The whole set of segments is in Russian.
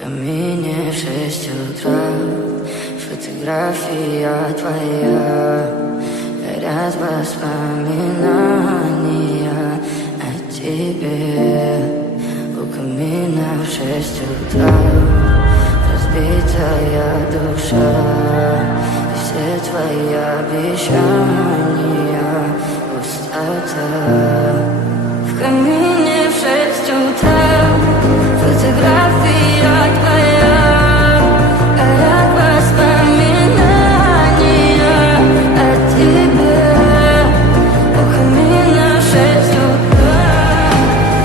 камине в 6 утра, фотография твоя, горят воспоминания о тебе. У камина в 6 утра разбитая душа, и все твои обещания пустота. В камине в 6 утра фотография твоя, горят воспоминания о тебе. У камина в 6 утра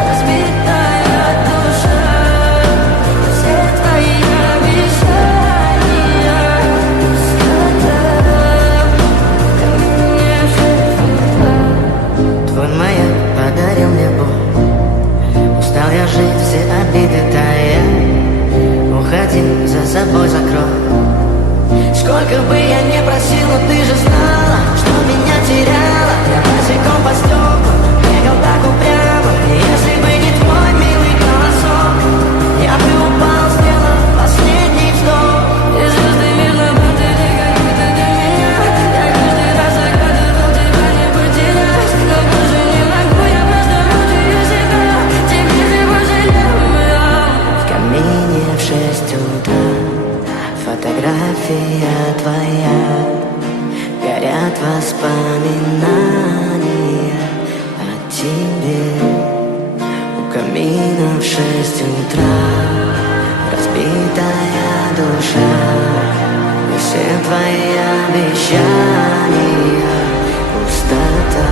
разбитая душа, все твои обещания пустота. В камине в 6 утра. Твой маяк подарил мне боль, устал я жить, все обиды тая. Уходи, за собой закрой. Сколько бы я не просил, но ты же знала, что меня теряла. Я босиком по стеклам бегал так упрямо, и если бы не твой милый голосок, я бы упал, сделал последний вздох. И звезды видно будто ты, как будто до меня. Я каждый раз загадывал тебя не потерять, но больше не могу, я просто мучаю себя. Теперь ты пожалел меня. В камине в 6 утра фотография твоя, горят воспоминания о тебе. У камина в 6 утра разбитая душа, и все твои обещания пустота.